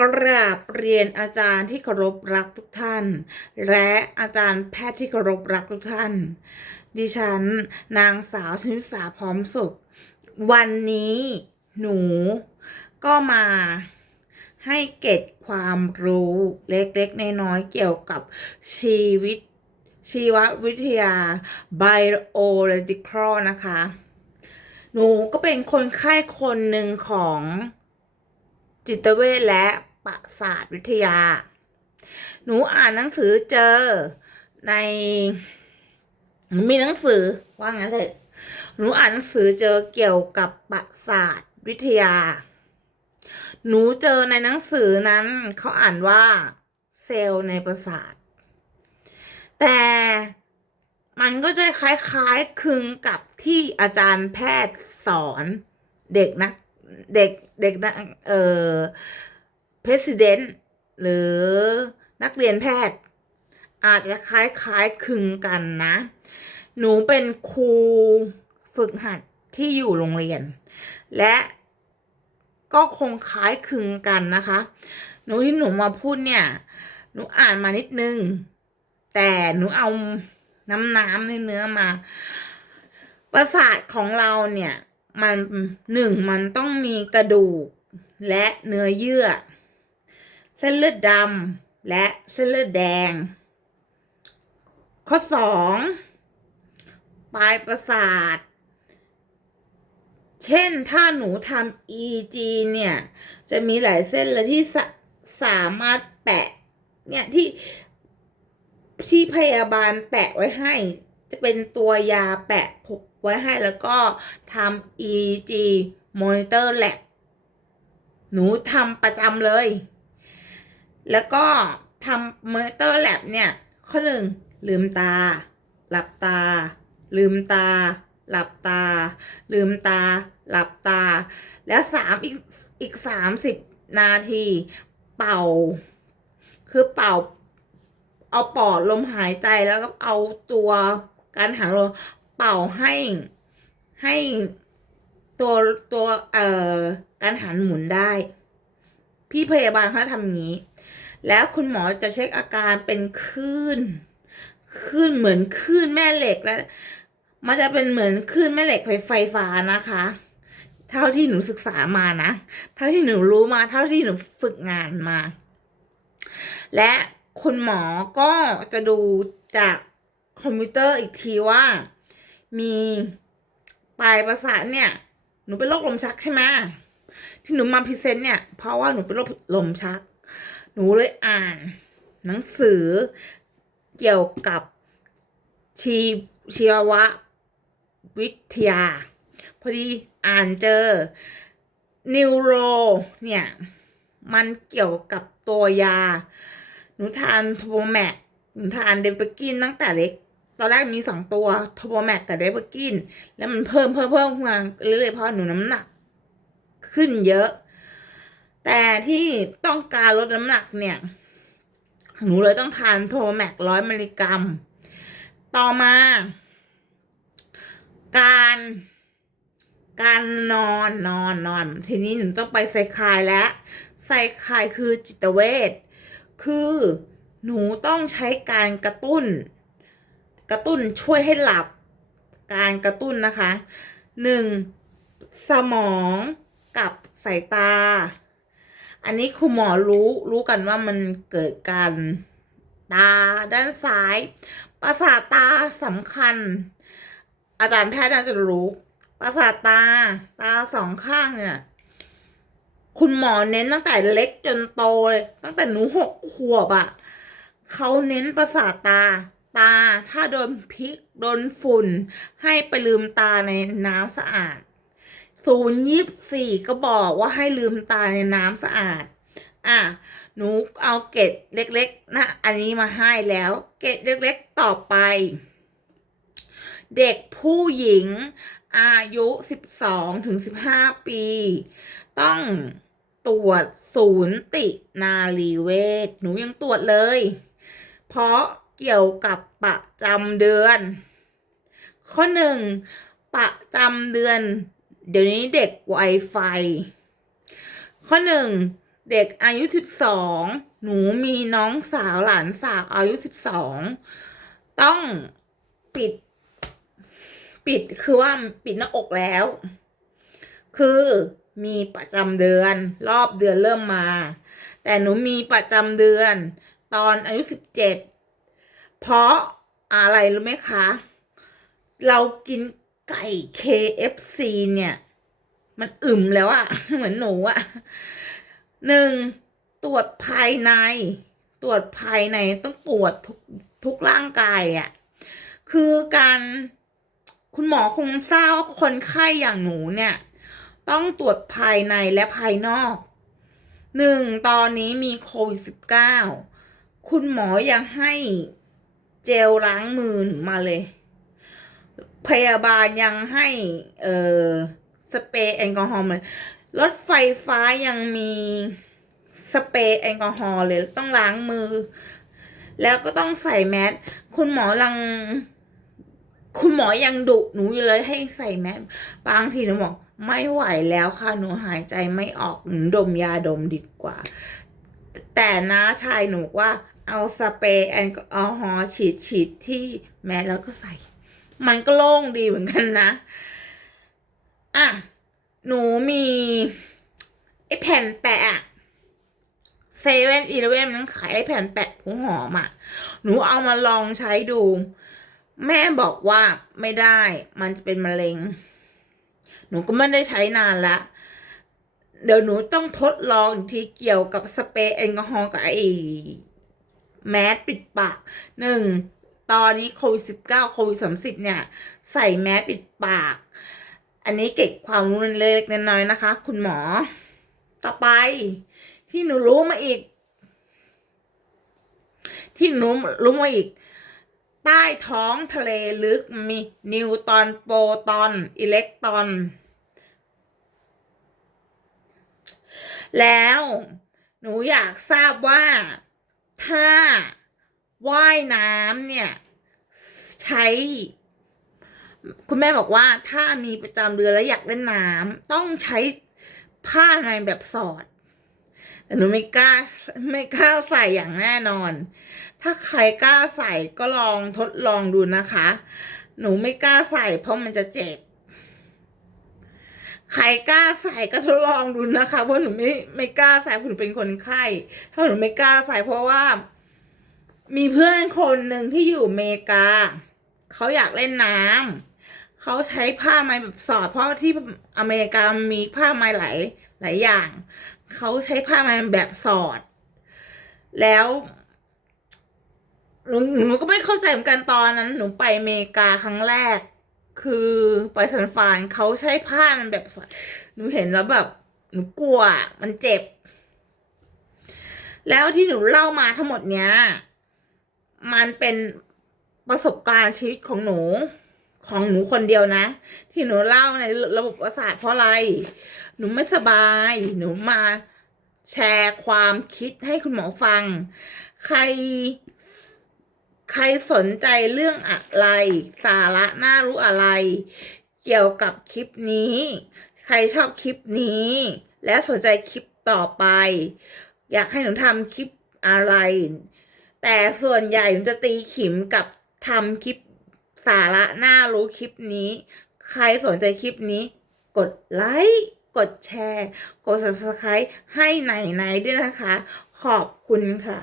กราบเรียนอาจารย์ที่เคารพรักทุกท่าน และอาจารย์แพทย์ที่เคารพรักทุกท่าน ดิฉัน นางสาวชนิสาพร้อมสุข วันนี้หนูก็มาให้เก็ดความรู้เล็กๆ น้อยๆ เกี่ยวกับชีวิตชีววิทยา biological นะคะ หนูก็เป็นคนไข้คนหนึ่งของจิตเวชและ ประสาทวิทยา หนูอ่านหนังสือเจอในมีหนังสือว่างั้นเถอะหนูอ่านหนังสือเจอเกี่ยวกับประสาทวิทยา หนูเจอในหนังสือนั้นเขาอ่านว่าเซลล์ในประสาท แต่มันก็จะคล้ายๆคลึงกับที่อาจารย์แพทย์สอนเด็กนักเด็กเด็กนักเอ่อ president หรือนักเรียนแพทย์ อาจจะคล้ายๆคลึงกันนะ หนูเป็นครูฝึกหัดที่อยู่โรงเรียน และก็คงคล้ายคลึงกันนะคะ หนูที่หนูมาพูดเนี่ย หนูอ่านมานิดนึง แต่หนูเอาน้ำน้ำในเนื้อมา ประสาทของเราเนี่ย มันหนึ่งมันต้องมีกระดูกและเนื้อเยื่อ เส้นเลือดดำและเส้นเลือดแดง ข้อสองปลายประสาท เช่นถ้าหนูทำ EG เนี่ย จะมีหลายเส้นเลยที่สาสามารถแปะ เนี่ย ที่ที่พยาบาลแปะไว้ให้ จะเป็นตัวยาแปะพกไว้ให้แล้วก็ทำ EG monitor lab หนูทำประจำเลย แล้วก็ทำ monitor lab เนี่ย ข้อหนึ่งลืมตา หลับตา ลืมตา หลับตา ลืมตา หลับตา แล้วสามอีกอีกสามสิบนาที เป่า คือเป่า เอาปอดลมหายใจแล้วก็เอาตัวการหันลมเป่าให้ให้ตัวตัวเอ่อการหันหมุนได้ พี่พยาบาลเขาทำอย่างนี้ แล้วคุณหมอจะเช็คอาการเป็นคลื่นคลื่นเหมือนคลื่นแม่เหล็กแล้วมันจะเป็นเหมือนคลื่นแม่เหล็กไฟไฟฟ้านะคะ เท่าที่หนูศึกษามานะเท่าที่หนูรู้มา เท่าที่หนูฝึกงานมา และคุณหมอก็จะดูจากคอมพิวเตอร์อีกทีว่า มีปลายประสาทเนี่ย หนูเป็นโรคลมชักใช่ไหมที่หนูมาพรีเซนเนี่ย เพราะว่าหนูเป็นโรคลมชัก หนูเลยอ่าน หนังสือเกี่ยวกับชีชีววิทยา พอดีอ่านเจอนิวโรเนี่ย มันเกี่ยวกับตัวยา หนูทานโทโบแมกหนูทานเดปกินตั้งแต่เล็ก ตอนแรกมีสองตัวโทโบแมกกับเดปกิน แล้วมันเพิ่มเพิ่มเพิ่มขึ้นมาเรื่อยๆเพราะหนูน้ำหนัก ขึ้นเยอะ แต่ที่ต้องการลดน้ำหนักเนี่ย หนูเลยต้องทานโทแมกร้อยมิลลิกรัม ต่อมา การการนอนนอนนอน ทีนี้หนูต้องไปไซคายแล้วไซคายคือจิตเวชคือหนูต้องใช้การกระตุ้น กระตุ้นช่วยให้หลับ การกระตุ้นนะคะหนึ่งสมองกับสายตา อันนี้คุณหมอรู้รู้กันว่ามันเกิดการตาด้านซ้าย ประสาทตาสำคัญ อาจารย์แพทย์น่าจะรู้ ประสาทตาตาสองข้างเนี่ยคุณหมอเน้นตั้งแต่เล็กจนโตเลยตั้งแต่หนูหกขวบอะ่ะเขาเน้นประสาทตาตาถ้าโดนพริกโดนฝุ่น ให้ไปลืมตาในน้ำสะอาด ศูนย์ยี่สี่ก็บอกว่าให้ลืมตาในน้ำสะอาด อะ หนูเอาเกร็ดเล็กๆ นะ อันนี้มาให้แล้ว เกร็ดเล็กๆ ต่อไป เด็กผู้หญิง อายุ12ถึง15ปี ต้องตรวจศูนย์ตินารีเวชหนูยังตรวจเลย เพราะเกี่ยวกับประจำเดือน ข้อหนึ่งประจำเดือน เดี๋ยวนี้เด็กไวไฟ ข้อหนึ่งเด็กอายุสิบสองหนูมีน้องสาวหลานสาวอายุสิบสองต้องปิด ปิดคือว่าปิดหน้าอกแล้ว คือมีประจำเดือน รอบเดือนเริ่มมา แต่หนูมีประจำเดือน ตอนอายุสิบเจ็ดเพราะอะไรรู้ไหมคะ เรากิน ไก่ KFC เนี่ย มันอึมแล้วอะเหมือนหนูอะหนึ่งตรวจภายใน ตรวจภายในต้องตรวจทุกทุกร่างกายอะคือการคุณหมอคงทราบว่าคนไข้อย่างหนูเนี่ย ต้องตรวจภายในและภายนอกหนึ่งตอนนี้มีโควิดสิบเก้าคุณหมอยังให้เจลล้างมือมาเลย พยาบาลยังให้เอ่อสเปรย์แอลกอฮอล์มารถไฟฟ้ายังมีสเปรย์แอลกอฮอล์เลยต้องล้างมือ แล้วก็ต้องใส่แมสคุณหมอลัง คุณหมอยังดุหนูอยู่เลยให้ใส่แมสบางทีหนูบอกไม่ไหวแล้วค่ะหนูหายใจไม่ออกหนูดมยาดมดีกว่า แต่น้าชายหนูว่าเอาสเปรย์แอลกอฮอล์ฉีดฉีดที่แมสแล้วก็ใส่ มันก็โล่งดีเหมือนกันนะ อะ หนูมีไอ้แผ่นแปะเซเว่นอีเลเว่นมันขายไอ้แผ่นแปะหัวหอมอะหนูเอามาลองใช้ดู แม่บอกว่าไม่ได้ มันจะเป็นมะเร็ง หนูก็ไม่ได้ใช้นานละ เดี๋ยวหนูต้องทดลองอีกทีเกี่ยวกับสเปรย์แอลกอฮอล์กับไอ้แมสปิดปากหนึ่ง ตอนนี้โควิดสิบเก้าโควิดสามสิบเนี่ย ใส่แมสปิดปาก อันนี้เก็บความรู้เล็กๆน้อยๆนะคะ คุณหมอ ต่อไป ที่หนูรู้มาอีก ที่หนูรู้มาอีก ใต้ท้องทะเลลึกมีนิวตอนโปรตอน อิเล็กตรอน แล้วหนูอยากทราบว่าถ้า ว่ายน้ำเนี่ย ใช้ คุณแม่บอกว่าถ้ามีประจำเดือนแล้วอยากเล่นน้ำต้องใช้ผ้าในแบบสอดแต่หนูไม่กล้าไม่กล้าใส่อย่างแน่นอน ถ้าใครกล้าใส่ก็ลองทดลองดูนะคะ หนูไม่กล้าใส่เพราะมันจะเจ็บ ใครกล้าใส่ก็ทดลองดูนะคะเพราะหนูไม่ไม่กล้าใส่เพราะหนูเป็นคนไข้ถ้าหนูไม่กล้าใส่เพราะว่า มีเพื่อนคนหนึ่งที่อยู่เมกา เขาอยากเล่นน้ำเขาใช้ผ้าไหมแบบสอด เพราะที่อเมริกามีผ้าไหมหลายหลายอย่าง เขาใช้ผ้าไหมแบบสอด แล้วหนูหนูก็ไม่เข้าใจเหมือนกันตอนนั้น หนูไปอเมริกาครั้งแรก คือไปซันฟานเขาใช้ผ้ามันแบบสอด หนูเห็นแล้วแบบหนูกลัวมันเจ็บ แล้วที่หนูเล่ามาทั้งหมดเนี้ย มันเป็นประสบการณ์ชีวิตของหนูของหนูคนเดียวนะ ที่หนูเล่าในระบบประสาทเพราะอะไร หนูไม่สบาย หนูมาแชร์ความคิดให้คุณหมอฟัง ใคร ใครสนใจเรื่องอะไร สาระน่ารู้อะไร เกี่ยวกับคลิปนี้ ใครชอบคลิปนี้ และสนใจคลิปต่อไป อยากให้หนูทำคลิปอะไร แต่ส่วนใหญ่หนูจะตีขิมกับทำคลิปสาระน่ารู้คลิปนี้ ใครสนใจคลิปนี้ กดไลค์กดแชร์ กด subscribe ให้ไหนไหนด้วยนะคะ ขอบคุณค่ะ